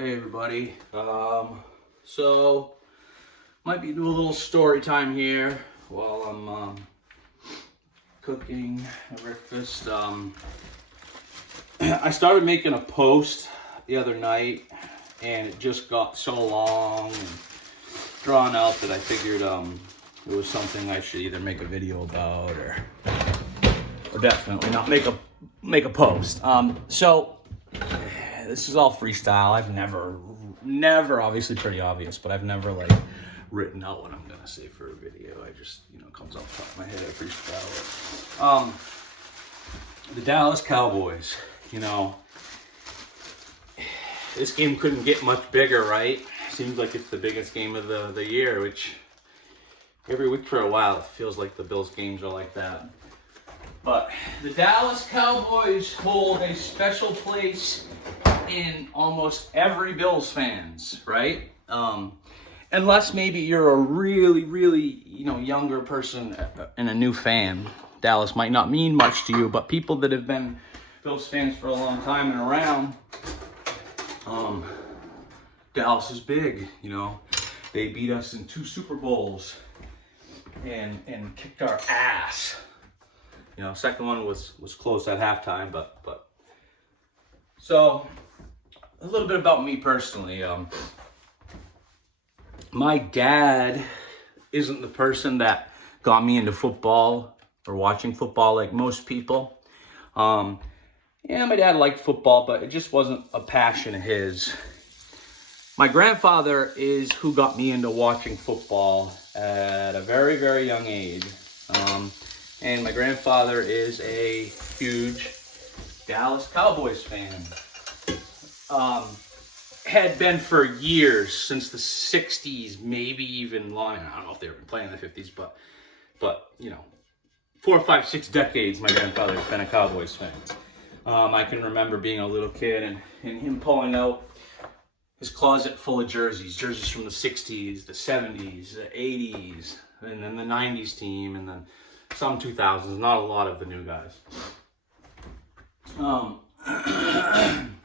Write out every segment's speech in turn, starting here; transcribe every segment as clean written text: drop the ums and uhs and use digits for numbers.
Hey everybody. So might be do a little story time here while I'm cooking breakfast. I started making a post the other night, and it just got so long and drawn out that I figured it was something I should either make a video about or definitely not make a post. So this is all freestyle. I've never, obviously pretty obvious, but I've never like written out what I'm gonna say for a video. I just, comes off the top of my head. I freestyle it. The Dallas Cowboys, this game couldn't get much bigger, right? Seems like it's the biggest game of the year, which every week for a while it feels like the Bills games are like that. But the Dallas Cowboys hold a special place in almost every Bills fans, right? Unless maybe you're a really, younger person and a new fan. Dallas might not mean much to you, but people that have been Bills fans for a long time and around, Dallas is big, They beat us in 2 Super Bowls and kicked our ass. Second one was close at halftime, but so a little bit about me personally. My dad isn't the person that got me into football or watching football like most people. Yeah, my dad liked football, but it just wasn't a passion of his. My grandfather is who got me into watching football at a very, very young age. And my grandfather is a huge Dallas Cowboys fan. Had been for years, since the 60s, maybe even long. I don't know if they were playing in the 50s, but 4, 5, 6 decades my grandfather's been a Cowboys fan. I can remember being a little kid and him pulling out his closet full of jerseys from the 60s, the 70s, the 80s, and then the 90s team, and then some 2000s, not a lot of the new guys.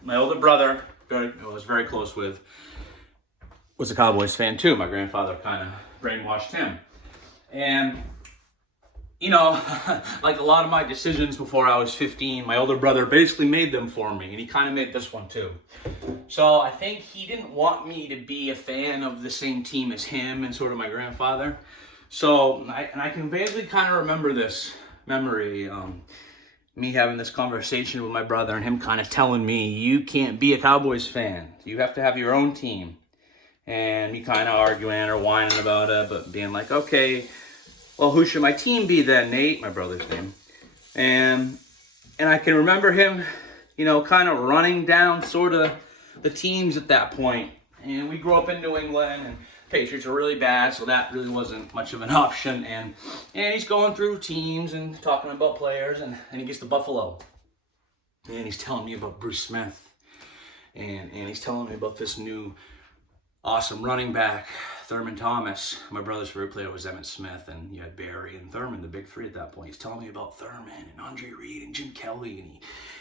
My older brother, I was very close with, was a Cowboys fan too. My grandfather kind of brainwashed him. And, like a lot of my decisions before I was 15, my older brother basically made them for me, and he kind of made this one too. So I think he didn't want me to be a fan of the same team as him and sort of my grandfather. So I can vaguely kind of remember this memory, me having this conversation with my brother and him kind of telling me, you can't be a Cowboys fan. You have to have your own team. And me kind of arguing or whining about it, but being like, okay, well, who should my team be then, Nate? My brother's name. And I can remember him, kind of running down sort of the teams at that point. And we grew up in New England, and Patriots are really bad, so that really wasn't much of an option. And he's going through teams and talking about players, and he gets to Buffalo. And he's telling me about Bruce Smith. And he's telling me about this new awesome running back, Thurman Thomas. My brother's favorite player was Emmitt Smith, and you had Barry and Thurman, the big three at that point. He's telling me about Thurman and Andre Reed and Jim Kelly,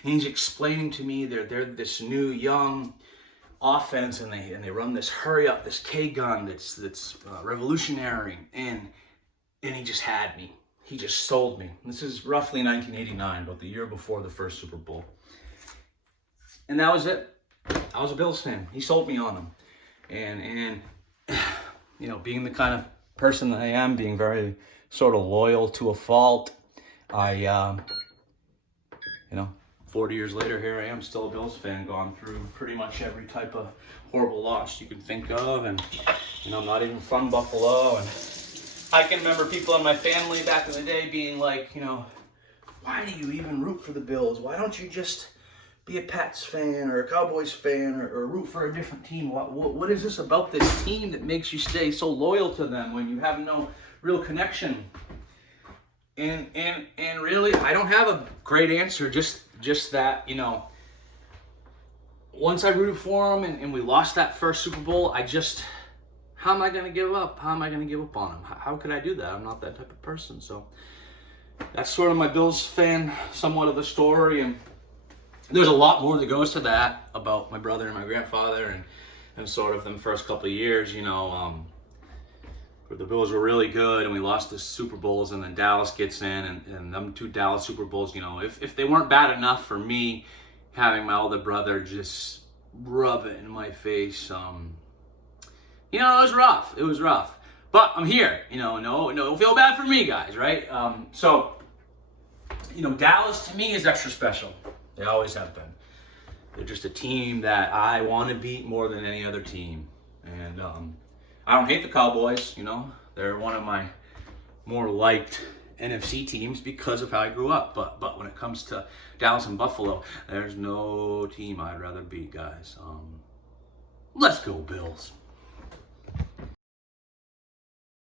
and he's explaining to me they're this new young offense, and they run this hurry up, this K gun that's revolutionary, and he just had me. He just sold me. This is roughly 1989, about the year before the first Super Bowl, and that was it. I was a Bills fan. He sold me on them, and being the kind of person that I am, being very sort of loyal to a fault, I 40 years later, here I am, still a Bills fan, gone through pretty much every type of horrible loss you can think of, and, I'm not even from Buffalo, and I can remember people in my family back in the day being like, why do you even root for the Bills? Why don't you just be a Pats fan or a Cowboys fan or root for a different team? What is this about this team that makes you stay so loyal to them when you have no real connection? And really, I don't have a great answer, just that, once I rooted for them and we lost that first Super Bowl, how am I going to give up? How am I going to give up on them? How could I do that? I'm not that type of person. So that's sort of my Bills fan, somewhat of the story. And there's a lot more that goes to that about my brother and my grandfather and sort of them first couple of years, you know. The Bills were really good and we lost the Super Bowls, and then Dallas gets in, and them 2 Dallas Super Bowls, you know, if they weren't bad enough for me having my older brother just rub it in my face, you know, it was rough. It was rough. But I'm here, you know, no, feel bad for me, guys, right? So, you know, Dallas to me is extra special. They always have been. They're just a team that I want to beat more than any other team. And I don't hate the Cowboys, you know. They're one of my more liked NFC teams because of how I grew up. But when it comes to Dallas and Buffalo, there's no team I'd rather beat, guys. Let's go, Bills.